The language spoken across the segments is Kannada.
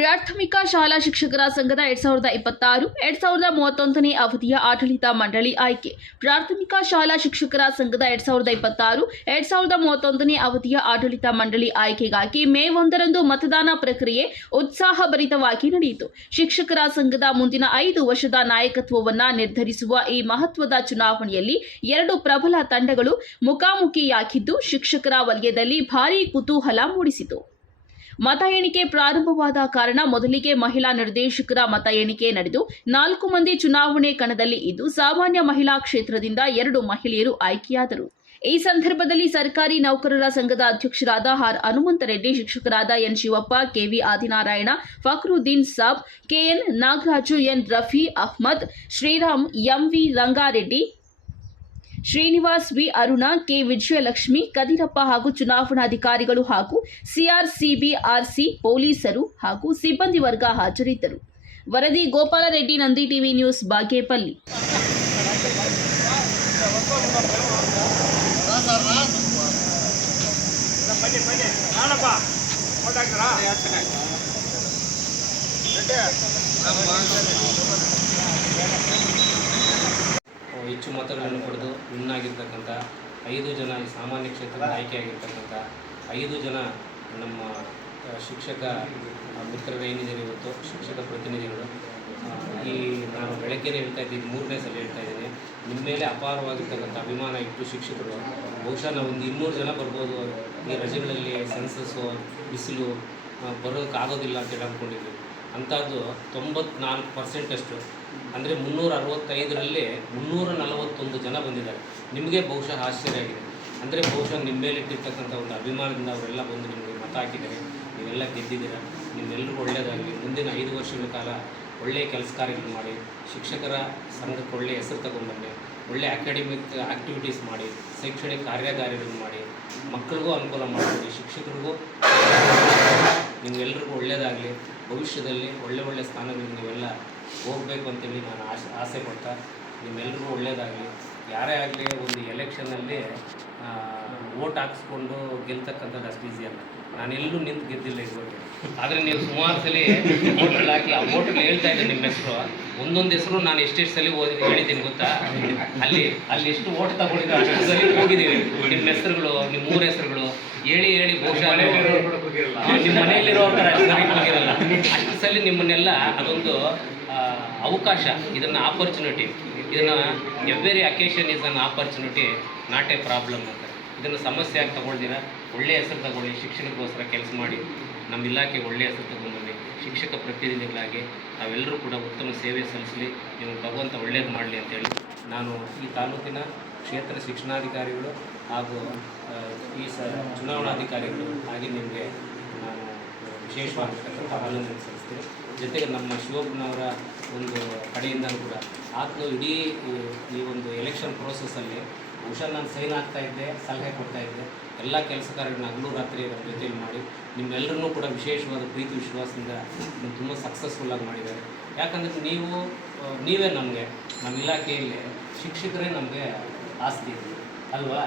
ಪ್ರಾಥಮಿಕ ಶಾಲಾ ಶಿಕ್ಷಕರ ಸಂಘದ 2026-2031ನೇ ಅವಧಿಯ ಆಡಳಿತ ಮಂಡಳಿ ಆಯ್ಕೆ. ಪ್ರಾಥಮಿಕ ಶಾಲಾ ಶಿಕ್ಷಕರ ಸಂಘದ 2026-2031ನೇ ಅವಧಿಯ ಆಡಳಿತ ಮಂಡಳಿ ಆಯ್ಕೆಗಾಗಿ ಮೇ 1ರಂದು ಮತದಾನ ಪ್ರಕ್ರಿಯೆ ಉತ್ಸಾಹಭರಿತವಾಗಿ ನಡೆಯಿತು. ಶಿಕ್ಷಕರ ಸಂಘದ ಮುಂದಿನ 5 ವರ್ಷದ ನಾಯಕತ್ವವನ್ನು ನಿರ್ಧರಿಸುವ ಈ ಮಹತ್ವದ ಚುನಾವಣೆಯಲ್ಲಿ 2 ಪ್ರಬಲ ತಂಡಗಳು ಮುಖಾಮುಖಿಯಾಗಿದ್ದು ಶಿಕ್ಷಕರ ವಲಯದಲ್ಲಿ ಭಾರೀ ಕುತೂಹಲ ಮೂಡಿಸಿತು. ಮತ ಎಣಿಕೆ ಪ್ರಾರಂಭವಾದ ಕಾರಣ ಮೊದಲಿಗೆ ಮಹಿಳಾ ನಿರ್ದೇಶಕರ ಮತ ಎಣಿಕೆ ನಡೆದು 4 ಮಂದಿ ಚುನಾವಣೆ ಕಣದಲ್ಲಿ ಇದ್ದು ಸಾಮಾನ್ಯ ಮಹಿಳಾ ಕ್ಷೇತ್ರದಿಂದ 2 ಮಹಿಳೆಯರು ಆಯ್ಕೆಯಾದರು. ಈ ಸಂದರ್ಭದಲ್ಲಿ ಸರ್ಕಾರಿ ನೌಕರರ ಸಂಘದ ಅಧ್ಯಕ್ಷರಾದ ಆರ್ ಹನುಮಂತರೆಡ್ಡಿ, ಶಿಕ್ಷಕರಾದ N Shivappa, KV Adinarayana, Fakruddin Sab, KN Nagaraju, N Rafi Ahmed, Sriram, MV Rangareddy, Srinivas, V Aruna, K Vijayalakshmi, Kadirappa ಹಾಗೂ ಚುನಾವಣಾಧಿಕಾರಿಗಳು ಹಾಗೂ ಸಿಆರ್ಸಿಬಿಆರ್ಸಿ ಪೊಲೀಸರು ಹಾಗೂ ಸಿಬ್ಬಂದಿ ವರ್ಗ ಹಾಜರಿದ್ದರು. ವರದಿ ಗೋಪಾಲರೆಡ್ಡಿ, ನಂದಿ ಟಿವಿ ನ್ಯೂಸ್, ಬಾಗೇಪಲ್ಲಿ. ಹೆಚ್ಚು ಮತಗಳನ್ನು ಪಡೆದು ವಿನ್ ಆಗಿರ್ತಕ್ಕಂಥ 5 ಜನ ಸಾಮಾನ್ಯ ಕ್ಷೇತ್ರದ ಆಯ್ಕೆಯಾಗಿರ್ತಕ್ಕಂಥ 5 ಜನ ನಮ್ಮ ಶಿಕ್ಷಕ ಮಿತ್ರರು ಏನಿದ್ದಾರೆ ಇವತ್ತು ಶಿಕ್ಷಕ ಪ್ರತಿನಿಧಿಗಳು. ನಾನು ಬೆಳಗ್ಗೆನೇ ಹೇಳ್ತಾ ಇದ್ದೀನಿ, 3ನೇ ಸಲ ಹೇಳ್ತಾ ಇದ್ದೀನಿ, ನಿಮ್ಮ ಮೇಲೆ ಅಪಾರವಾಗಿರ್ತಕ್ಕಂಥ ಅಭಿಮಾನ ಇಟ್ಟು ಶಿಕ್ಷಕರು ಬಹುಶಃ ನಾವು ಒಂದು 200 ಜನ ಬರ್ಬೋದು ಈ ರಜೆಗಳಲ್ಲಿ, ಸೆನ್ಸಸ್ಸು, ಬಿಸಿಲು ಬರೋಕ್ಕಾಗೋದಿಲ್ಲ ಅಂತೇಳಿ ಅಂದ್ಕೊಂಡಿದ್ವಿ. ಅಂಥದ್ದು 94% ಅಷ್ಟು, ಅಂದರೆ 365ರಲ್ಲಿ 341 ಜನ ಬಂದಿದ್ದಾರೆ. ನಿಮಗೆ ಬಹುಶಃ ಆಶ್ಚರ್ಯ ಆಗಿದೆ. ಅಂದರೆ ಬಹುಶಃ ನಿಮ್ಮ ಮೇಲೆ ಇಟ್ಟಿರ್ತಕ್ಕಂಥ ಒಂದು ಅಭಿಮಾನದಿಂದ ಅವರೆಲ್ಲ ಬಂದು ನಿಮಗೆ ಮತ ಹಾಕಿದ್ದಾರೆ, ನೀವೆಲ್ಲ ಗೆದ್ದಿದ್ದೀರ. ನಿಮ್ಮೆಲ್ಲರಿಗೂ ಒಳ್ಳೆಯದಾಗಲಿ. ಮುಂದಿನ 5 ವರ್ಷಗಳ ಕಾಲ ಒಳ್ಳೆಯ ಕೆಲಸ ಕಾರ್ಯಗಳು ಮಾಡಿ, ಶಿಕ್ಷಕರ ಸಂಘಕ್ಕೆ ಒಳ್ಳೆಯ ಹೆಸರು ತಗೊಂಡ್ಬನ್ನಿ, ಒಳ್ಳೆಯ ಅಕಾಡೆಮಿಕ್ ಆ್ಯಕ್ಟಿವಿಟೀಸ್ ಮಾಡಿ, ಶೈಕ್ಷಣಿಕ ಕಾರ್ಯಾಗಾರಗಳು ಮಾಡಿ, ಮಕ್ಕಳಿಗೂ ಅನುಕೂಲ ಮಾಡಿಕೊಡಿ, ಶಿಕ್ಷಕರಿಗೂ ನಿಮಗೆಲ್ಲರಿಗೂ ಒಳ್ಳೆಯದಾಗಲಿ. ಭವಿಷ್ಯದಲ್ಲಿ ಒಳ್ಳೆ ಸ್ಥಾನಗಳಿಗೆ ನೀವೆಲ್ಲ ಹೋಗಬೇಕು ಅಂತೇಳಿ ನಾನು ಆಸೆ ಪಡ್ತಾ, ನಿಮ್ಮೆಲ್ಲರಿಗೂ ಒಳ್ಳೆಯದಾಗಲಿ. ಯಾರೇ ಆಗಲಿ ಒಂದು ಎಲೆಕ್ಷನ್ನಲ್ಲಿ ವೋಟ್ ಹಾಕ್ಸ್ಕೊಂಡು ಗೆಲ್ತಕ್ಕಂಥದ್ದು ಅಷ್ಟು ಈಸಿ ಅಲ್ಲ. ನಾನೆಲ್ಲೂ ನಿಂತು ಗೆದ್ದಿಲ್ಲ ಇದುವರೆಗೆ. ಆದರೆ ನೀವು ಸುಮಾರು ಸಲ ವೋಟ್ಗಳು ಹಾಕಿ ಆ ವೋಟ್ಗಳು ಹೇಳ್ತಾ ಇದ್ದೀನಿ ನಿಮ್ಮ ಹೆಸರು, ಒಂದೊಂದು ಹೆಸರು ನಾನು ಎಷ್ಟೆಷ್ಟು ಸಲ ಹೇಳಿದ್ದೀನಿ ಗೊತ್ತಾ? ಅಲ್ಲಿ ಎಷ್ಟು ವೋಟ್ ತಗೊಂಡಿದ್ರು ಅಷ್ಟು ಸಲ ಹೋಗಿದ್ದೀವಿ. ನಿಮ್ಮ ಹೆಸರುಗಳು, ನಿಮ್ಮ 3 ಹೆಸರುಗಳು ಹೇಳಿ ಬಹುಶಃ ನಿಮ್ಮ ಮನೆಯಲ್ಲಿರೋರ್ಗಾರ ಹೋಗಿರಲ್ಲ. ಅಷ್ಟು ಸಲ ನಿಮ್ಮನ್ನೆಲ್ಲ ಅದೊಂದು ಅವಕಾಶ, ಇದನ್ನು ಆಪರ್ಚುನಿಟಿ, ಇದನ್ನು every occasion is an opportunity, not A problem ಅಂತ. ಇದನ್ನು ಸಮಸ್ಯೆಯಾಗಿ ತಗೊಳ್ದಿರ ಒಳ್ಳೆಯ ಹೆಸರು ತಗೊಳ್ಳಿ, ಶಿಕ್ಷಣಕ್ಕೋಸ್ಕರ ಕೆಲಸ ಮಾಡಿ, ನಮ್ಮ ಇಲಾಖೆಗೆ ಒಳ್ಳೆಯ ಹೆಸರು ತಗೊಂಡ್ಬನ್ನಿ. ಶಿಕ್ಷಕ ಪ್ರತಿನಿಧಿಗಳಾಗಿ ನಾವೆಲ್ಲರೂ ಕೂಡ ಉತ್ತಮ ಸೇವೆ ಸಲ್ಲಿಸಲಿ, ನೀವು ಭಗವಂತ ಒಳ್ಳೇದು ಮಾಡಲಿ ಅಂತೇಳಿ ನಾನು ಈ ತಾಲೂಕಿನ ಕ್ಷೇತ್ರ ಶಿಕ್ಷಣಾಧಿಕಾರಿಗಳು ಹಾಗೂ ಈ ಚುನಾವಣಾಧಿಕಾರಿಗಳು ಆಗಿ ನಿಮಗೆ ನಾನು ವಿಶೇಷವಾಗಿರ್ತಕ್ಕಂಥ ಅಭಿನಂದನೆ ಸಲ್ಲಿಸ್ತೀನಿ. ಜೊತೆಗೆ ನಮ್ಮ ಶಿವಪ್ಪನವರ ಒಂದು ಕಡೆಯಿಂದ ಕೂಡ ಆತನು ಇಡೀ ಈ ಒಂದು ಎಲೆಕ್ಷನ್ ಪ್ರೋಸೆಸ್ಸಲ್ಲಿ ಬಹುಶಃ ನಾನು ಸೈನ್ ಆಗ್ತಾಯಿದ್ದೆ, ಸಲಹೆ ಕೊಡ್ತಾಯಿದ್ದೆ, ಎಲ್ಲ ಕೆಲಸ ಕಾರ್ಯಗಳನ್ನ ಹಗಲು ರಾತ್ರಿ ನಮ್ಮ ಜೊತೆಯಲ್ಲಿ ಮಾಡಿ ನಿಮ್ಮೆಲ್ಲರನ್ನೂ ಕೂಡ ವಿಶೇಷವಾದ ಪ್ರೀತಿ ವಿಶ್ವಾಸದಿಂದ ನೀವು ತುಂಬ ಸಕ್ಸಸ್ಫುಲ್ಲಾಗಿ ಮಾಡಿದ್ದಾರೆ. ಯಾಕಂದರೆ ನೀವೇ ನಮಗೆ, ನಮ್ಮ ಇಲಾಖೆಯಲ್ಲಿ ಶಿಕ್ಷಕರೇ ನಮಗೆ ಆಸ್ತಿ ಅಲ್ವಾ?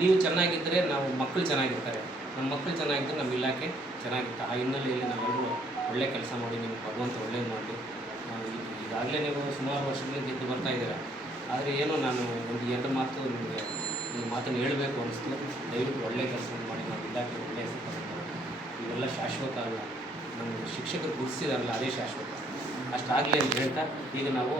ನೀವು ಚೆನ್ನಾಗಿದ್ದರೆ ನಾವು ಮಕ್ಕಳು ಚೆನ್ನಾಗಿರ್ತಾರೆ, ನಮ್ಮ ಮಕ್ಕಳು ಚೆನ್ನಾಗಿದ್ದರೆ ನಮ್ಮ ಇಲಾಖೆ ಚೆನ್ನಾಗಿರುತ್ತೆ. ಆ ಹಿನ್ನೆಲೆಯಲ್ಲಿ ನಾವೆಲ್ಲರೂ ಒಳ್ಳೆ ಕೆಲಸ ಮಾಡಿ ನಿಮ್ಗೆ ಭಗವಂತ ಒಳ್ಳೇದು ಮಾಡಲಿ. ಈಗಾಗಲೇ ನೀವು ಸುಮಾರು ವರ್ಷಗಳಿಂದ ಗೆದ್ದು ಬರ್ತಾಯಿದ್ದೀರ. ಆದರೆ ಏನೋ ನಾನು ಒಂದು 2 ಮಾತು ನಿಮಗೆ ಈ ಮಾತನ್ನು ಹೇಳಬೇಕು ಅನ್ನಿಸ್ತು. ದಯವಿಟ್ಟು ಒಳ್ಳೆಯ ಕೆಲಸ ಮಾಡಿ ನಮ್ಮ ಇಲಾಖೆ ಒಳ್ಳೆಯ ಹೆಸರು ತಗೊಂಡು, ಇವೆಲ್ಲ ಶಾಶ್ವತ ಅಲ್ಲ, ನಮ್ಮ ಶಿಕ್ಷಕರು ಗುರುತಿಸಿದಾರಲ್ಲ ಅದೇ ಶಾಶ್ವತ. ಅಷ್ಟಾಗಲಿ ಅಂತ ಹೇಳ್ತಾ ಈಗ ನಾವು